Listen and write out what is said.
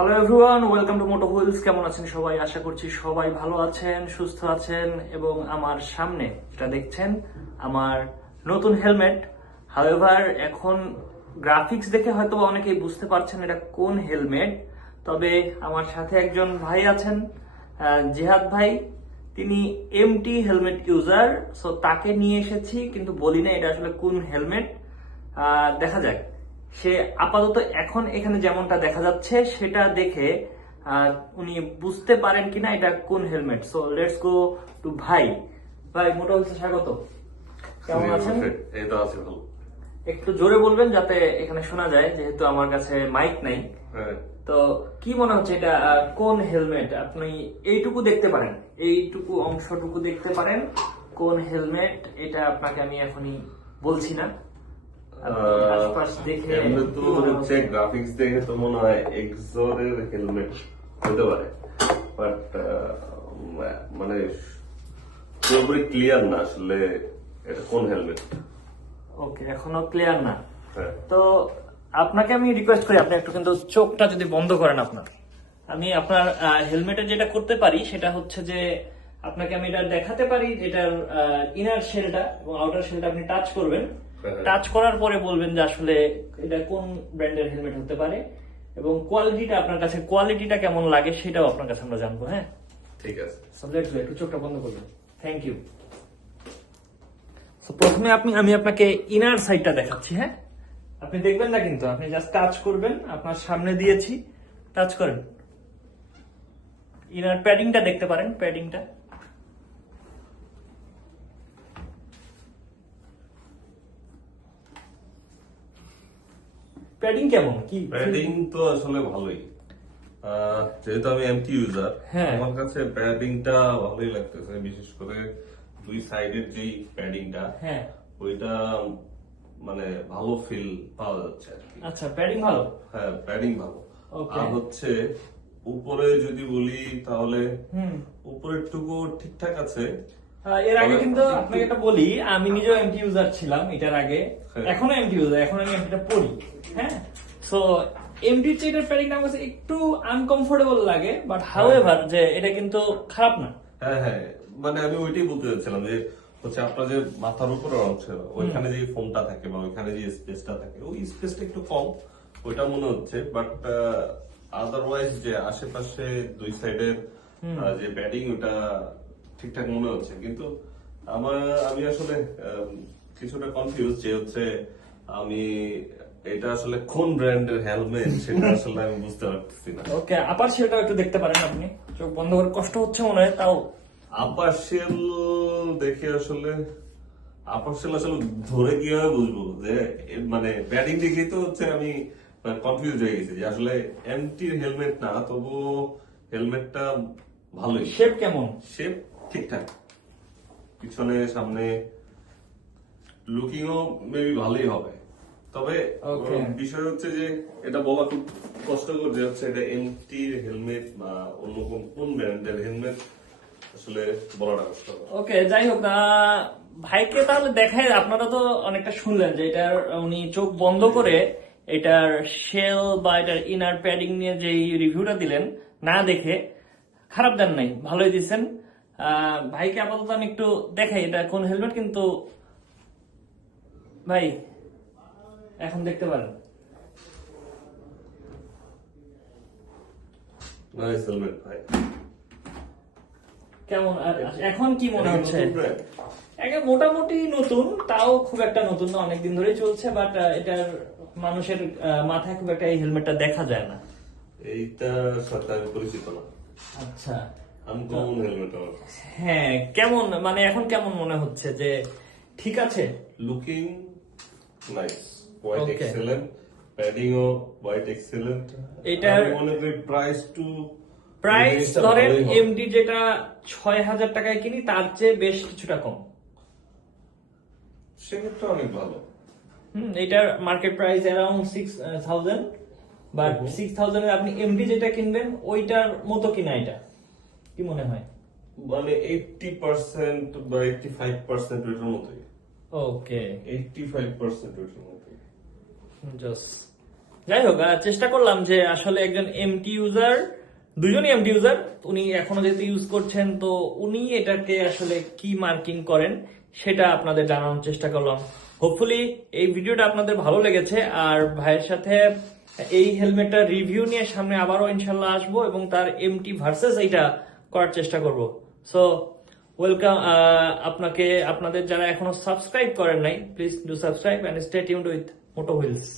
Hello everyone, welcome to Moto Wheels. কেমন আছেন সবাই? আশা করছি সবাই ভালো আছেন, সুস্থ আছেন। এবং আমার সামনে যেটা দেখছেন আমার নতুন হেলমেট। হাউএভার এখন গ্রাফিক্স দেখে হয়তো অনেকেই বুঝতে পারছেন এটা কোন হেলমেট। তবে আমার সাথে একজন ভাই আছেন, জিহাদ ভাই। তিনি এমটি হেলমেট ইউজার, সো তাকে নিয়ে এসেছি, কিন্তু বলি না এটা আসলে কোন হেলমেট। দেখা যাক সে আপাতত এখন এখানে যেমনটা দেখা যাচ্ছে সেটা দেখে উনি বুঝতে পারেন কিনা এটা কোন helmet. So let's go to ভাই। ভাই, মোটা হচ্ছে স্বাগত। কেমন আছেন? এই তো আছে ভালো। একটু জোরে বলবেন যাতে এখানে শোনা যায়, যেহেতু আমার কাছে মাইক নাই। হ্যাঁ, তো কি মনে হচ্ছে এটা কোন হেলমেট? আপনি এইটুকু দেখতে পারেন, এইটুকু অংশটুকু দেখতে পারেন কোন হেলমেট এটা আপনাকে আমি এখনই বলছি না। আশপাশ দেখে এমনি তো কি মনে হচ্ছে গ্রাফিক্স দেখে তো মনে হয় এক্সোরের হেলমেট হতে পারে, বাট মানে পুরোপুরি ক্লিয়ার না আসলে এটা কোন হেলমেট। ওকে, এখনো ক্লিয়ার না। হ্যাঁ, তো আপনাকে আমি রিকোয়েস্ট করি, আপনি একটু কিন্তু চোখটা যদি বন্ধ করেন আপনার। আমি আপনার হেলমেটে যেটা করতে পারি সেটা হচ্ছে যে আপনাকে আমি এটা দেখাতে পারি, যেটার ইনার শেলটা এবং আউটার শেলটা আপনি টাচ করবেন। হ্যাঁ। টাচ করার পরে বলবেন যে আসলে এটা কোন ব্র্যান্ডের হেলমেট হতে পারে, এবং কোয়ালিটিটা আপনার কাছে কোয়ালিটিটা কেমন লাগে সেটাও আপনার কাছে আমরা জানবো। হ্যাঁ, ঠিক আছে। একটু চোখটা বন্ধ করবেন। Thank you. প্রথমে আমি আপনাকে ইনার সাইডটা দেখাচ্ছি। হ্যাঁ, আপনি দেখবেন না, কিন্তু আপনি জাস্ট টাচ করবেন। আপনার সামনে দিয়েছি, টাচ করেন। ইনার প্যাডিংটা দেখতে পারেন, প্যাডিংটা। প্যাডিং কেমন? কি প্যাডিং তো আসলে ভালোই, যেহেতু আমি এমটি ইউজার, হ্যাঁ। আমার কাছে প্যাডিংটা ভালোই লাগতেছে, বিশেষ করে দুই সাইডের যেই প্যাডিংটা, হ্যাঁ, ওইটা মানে ভালো ফিল পাওয়া যাচ্ছে আর কি। আচ্ছা, প্যাডিং ভালো। হ্যাঁ, প্যাডিং ভালো। Okay. আর হচ্ছে উপরে যদি বলি তাহলে হুম। উপরের টুকু ঠিকঠাক আছে। এর আগে তবে কিন্তু আপনাকে একটা বলি, আমি নিজেও এমটি ইউজার ছিলাম এটার আগে। হ্যাঁ। এখনো এমটি ইউজার, এখন আমি এমটিটা পড়ি। হ্যাঁ, সো এমটির চেয়ে এটার প্যাডিংটা আমার কাছে একটু আনকমফোর্টেবল লাগে, বাট হাউএভার যে এটা কিন্তু খারাপ না। হ্যাঁ হ্যাঁ, মানে আমি ওইটাই বলতে চাচ্ছিলাম যে হচ্ছে আপনার যে মাথার উপরে অংশ, ওইখানে যে ফোনটা থাকে বা ওইখানে যে স্পেসটা থাকে, ওই স্পেসটা একটু কম, ওইটা মনে হচ্ছে। বাট আদারওয়াইজ যে আশেপাশে দুই সাইডের যে প্যাডিং, ওটা ঠিকঠাক মনে হচ্ছে। কিন্তু আমি আসলে কিছুটা কনফিউজ যে হচ্ছে আমি এটা আসলে কোন ব্র্যান্ডের হেলমেট সেটা আসলে আমি বুঝতে পারতেছি না। ওকে, আপার সেটাও একটু দেখতে পারেন আপনি। চোখ বন্ধ করে কষ্ট হচ্ছে মনে হয়, তাও আপার শেল দেখে আসলে আপার শেল আসলে ধরে কিভাবে বুঝবো যে মানে ব্যাটিং দেখেই তো হচ্ছে আমি কনফিউজ হয়ে গেছি যে আসলে এমটির হেলমেট না, তবু হেলমেটটা ভালোই। শেপ কেমন? শেপ ঠিকঠাক, পিছনে সামনে লুকিংও মেবি ভালোই হবে। তবে Okay. বিষয় হচ্ছে যে এটা বলা খুব কষ্টকর যে হচ্ছে এটা এমটির হেলমেট বা অন্য কোন ব্র্যান্ডের হেলমেট, আসলে বলাটা কষ্টকর। ওকে, যাই হোক না, ভাইকে তাহলে দেখায়। আপনারা তো অনেকটা শুনলেন যে এটার উনি চোখ বন্ধ করে এটার শেল বা এটার ইনার প্যাডিং নিয়ে যে রিভিউটা দিলেন, না দেখে খারাপ দেন নাই, ভালোই দিচ্ছেন। ভাইকে আপাতত আমি একটু দেখাই এটা কোন হেলমেট। কিন্তু ভাই এখন দেখতে পারেন। নাইস হেলমেট ভাই। কেমন এখন কি মনে হচ্ছে? নতুন brand? একে মোটামুটি নতুন, তাও খুব একটা নতুন না, অনেকদিন ধরেই চলছে। বাট এটার মানুষের মাথায় খুব একটা এই হেলমেটটা দেখা যায় না। এইটা সাথে আমি পরিচিত না, আচ্ছা, আনকমন হেলমেট আমার। হ্যাঁ, কেমন মানে এখন কেমন মনে হচ্ছে যে ঠিক আছে? Looking nice, quite Okay. Excellent, padding ও কোয়াইট এক্সেলেন্ট। এটার আমি মনে করি প্রাইস টু প্রাইস ধরেন এমডি যেটা 6,000 টাকায় কিনি তার চেয়ে বেশ কিছুটা কম। সেক্ষেত্রে অনেক ভালো। এটার মার্কেট প্রাইস অ্যারাউন্ড 6,000, বাট 6,000 এর আপনি এমডি যেটা কিনবেন ওইটার মতো কিনা এটা কি মনে হয়? মানে 80% বা 85% ওইটার মতোই। ওকে, 85% ওইটার মতোই। জাস্ট যাই হোক চেষ্টা করলাম যে আসলে একজন এমটি ইউজার, দুজনই এমটি ইউজার, উনি এখনো যেহেতু ইউজ করছেন তো উনি এটাকে আসলে কি মার্কিং করেন সেটা আপনাদের জানানোর চেষ্টা করলাম। হোপফুলি এই ভিডিওটা আপনাদের ভালো লেগেছে, আর ভাইয়ের সাথে এই হেলমেটটা রিভিউ নিয়ে সামনে আবারও ইনশাল্লাহ আসবো এবং তার এমটি ভার্সেস এইটা করার চেষ্টা করব। সো ওয়েলকাম আপনাদের যারা এখনো সাবস্ক্রাইব করেন নাই, please do subscribe and stay tuned with Moto wheels.